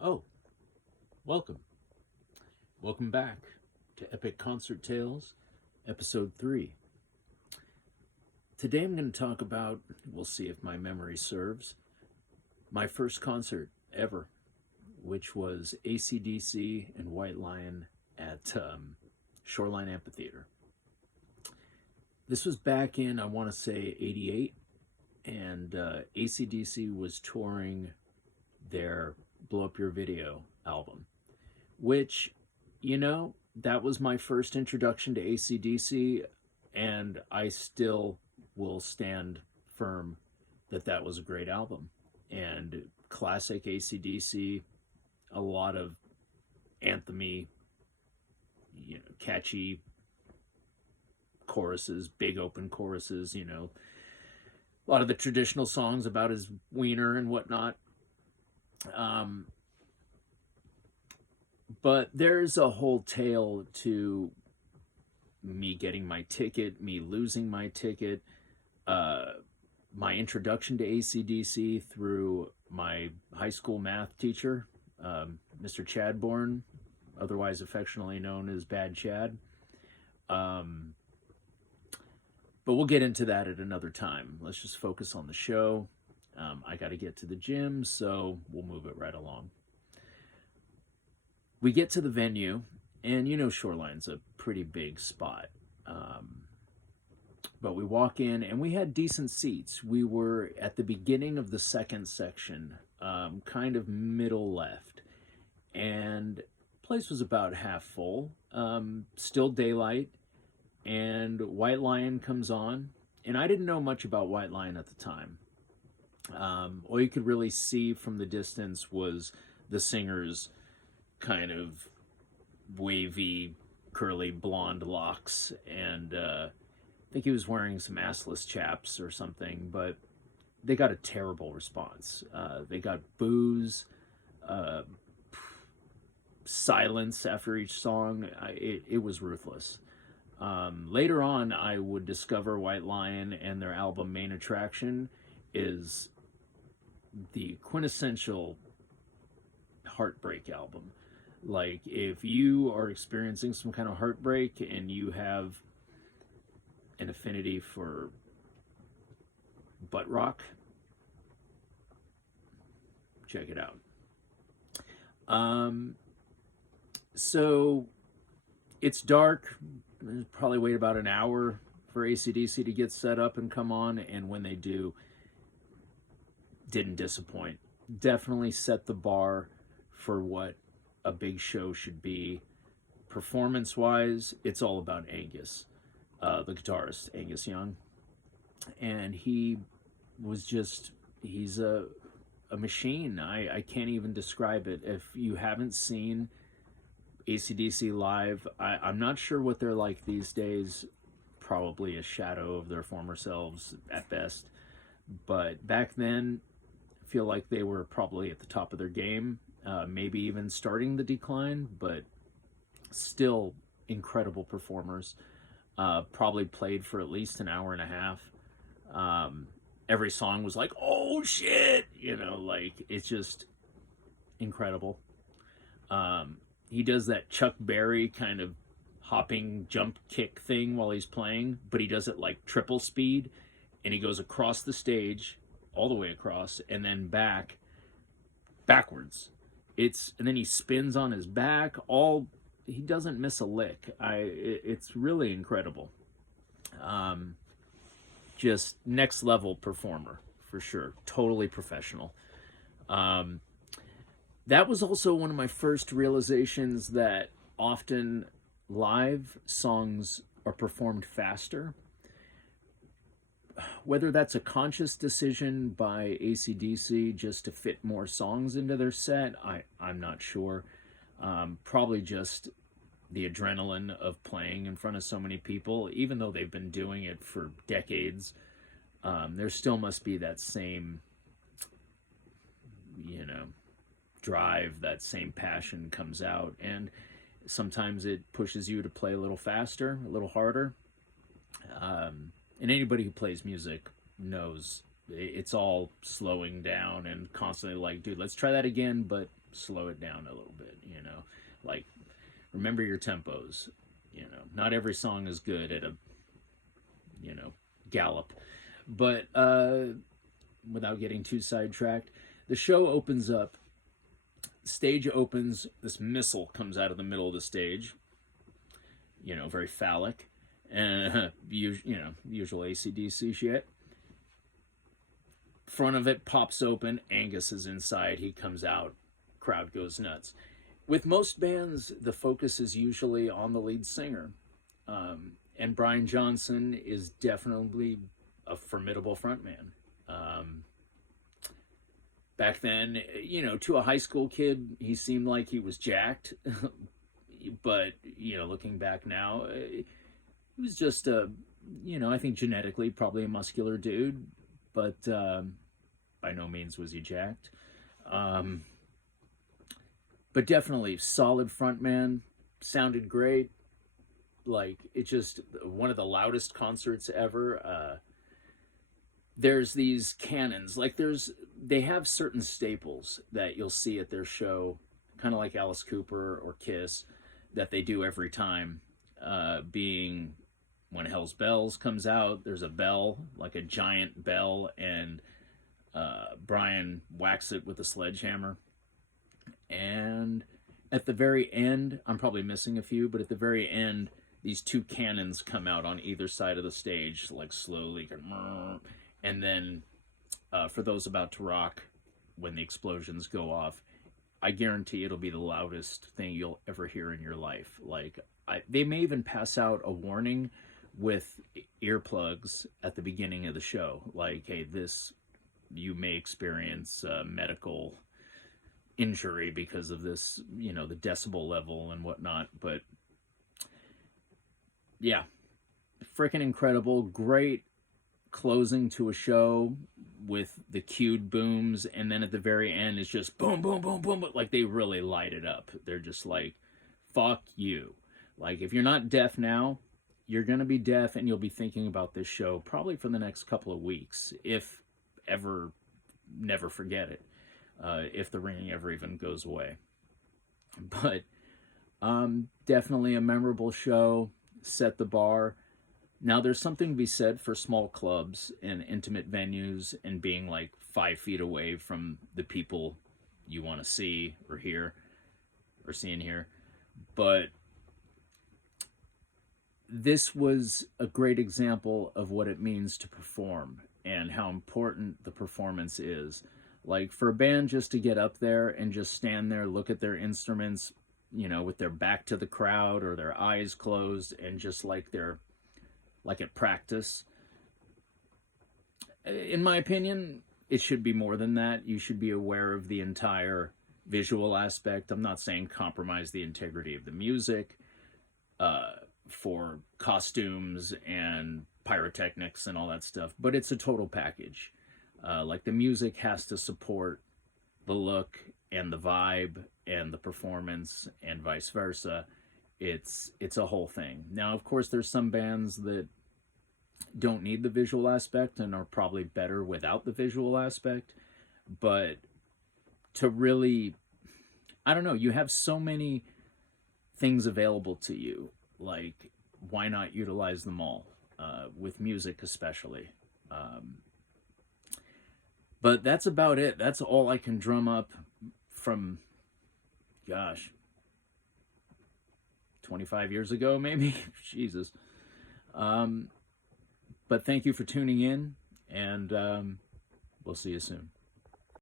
Oh, welcome. Welcome back to Epic Concert Tales, Episode 3. Today I'm going to talk about, we'll see if my memory serves, my first concert ever, which was AC/DC and White Lion at Shoreline Amphitheater. This was back in, I want to say, 88, and AC/DC was touring their Blow Up Your Video album, which, that was my first introduction to AC/DC, and I still will stand firm that that was a great album. And classic AC/DC, a lot of anthemy, catchy choruses, big open choruses, a lot of the traditional songs about his wiener and whatnot. Um, but there's a whole tale to me getting my ticket, me losing my ticket, uh, my introduction to AC/DC through my high school math teacher, Mr. Chadbourne, otherwise affectionately known as Bad Chad. Um, but we'll get into that at another time. Let's just focus on the show. I got to get to the gym, so we'll move it right along. We get to the venue, and Shoreline's a pretty big spot. Um, but we walk in, and we had decent seats. We were at the beginning of the second section, kind of middle left, and the place was about half full. Still daylight, and White Lion comes on, and I didn't know much about White Lion at the time. All you could really see from the distance was the singer's kind of wavy, curly blonde locks, and I think he was wearing some assless chaps or something, but they got a terrible response. They got boos, uh, silence after each song. It was ruthless. Later on, I would discover White Lion, and their album Main Attraction is the quintessential heartbreak album. Like, if you are experiencing some kind of heartbreak and you have an affinity for butt rock, check it out. Um, so it's dark. Probably wait about an hour for AC/DC to get set up and come on, and when they do, didn't disappoint. Definitely set the bar for what a big show should be. Performance wise, it's all about Angus, the guitarist, Angus Young. And he's a machine. I can't even describe it. If you haven't seen AC/DC live, I'm not sure what they're like these days. Probably a shadow of their former selves at best. But back then, I feel like they were probably at the top of their game, maybe even starting the decline, but still incredible performers. Probably played for at least an hour and a half. Every song was like, oh shit, like, it's just incredible. He does that Chuck Berry kind of hopping jump kick thing while he's playing, but he does it like triple speed, and he goes across the stage, all the way across, and then backwards. And then he spins on his back. He doesn't miss a lick. It's really incredible. Um, just next level performer for sure. Totally professional. Um, that was also one of my first realizations that often live songs are performed faster. Whether that's a conscious decision by AC/DC just to fit more songs into their set, I'm not sure. Probably just the adrenaline of playing in front of so many people, even though they've been doing it for decades. There still must be that same, you know, drive, that same passion comes out, and sometimes it pushes you to play a little faster, a little harder. And anybody who plays music knows it's all slowing down and constantly like, dude, let's try that again, but slow it down a little bit, you know, like remember your tempos, you know, not every song is good at a, you know, gallop. But without getting too sidetracked, the show opens up, stage opens, this missile comes out of the middle of the stage, you know, very phallic, and you know, usual AC/DC shit. Front of it pops open, Angus is inside, he comes out, crowd goes nuts. With most bands, the focus is usually on the lead singer. And Brian Johnson is definitely a formidable frontman. Back then, you know, to a high school kid, he seemed like he was jacked. But, you know, looking back now, he was just a, you know, I think genetically probably a muscular dude, but by no means was he jacked. But definitely solid frontman, sounded great. Like, it's just one of the loudest concerts ever. There's these cannons, like they have certain staples that you'll see at their show, kind of like Alice Cooper or Kiss, that they do every time. Being when Hell's Bells comes out, there's a bell, like a giant bell, and Brian whacks it with a sledgehammer. And at the very end, I'm probably missing a few, but at the very end, these two cannons come out on either side of the stage, like slowly, and then for those about to rock, when the explosions go off, I guarantee it'll be the loudest thing you'll ever hear in your life. Like, they may even pass out a warning with earplugs at the beginning of the show, like, hey, this, you may experience medical injury because of this, you know, the decibel level and whatnot. But yeah, freaking incredible. Great closing to a show with the cued booms, and then at the very end it's just boom, boom, boom, boom. Like, they really light it up. They're just like, fuck you. Like, if you're not deaf now, you're gonna be deaf, and you'll be thinking about this show probably for the next couple of weeks, if ever. Never forget it, if the ringing ever even goes away. But definitely a memorable show, set the bar. Now, there's something to be said for small clubs and intimate venues and being like 5 feet away from the people you want to see or hear or see and hear. But this was a great example of what it means to perform and how important the performance is. Like, for a band just to get up there and just stand there, look at their instruments, you know, with their back to the crowd or their eyes closed, and just like they're like at practice. In my opinion, it should be more than that. You should be aware of the entire visual aspect. I'm not saying compromise the integrity of the music for costumes and pyrotechnics and all that stuff, but it's a total package. Like, the music has to support the look and the vibe and the performance and vice versa. It's a whole thing. Now, of course, there's some bands that don't need the visual aspect and are probably better without the visual aspect, but to really, I don't know, you have so many things available to you. Like, why not utilize them all? With music especially. But that's about it. That's all I can drum up from, gosh, 25 years ago, maybe? Jesus. But thank you for tuning in, and we'll see you soon.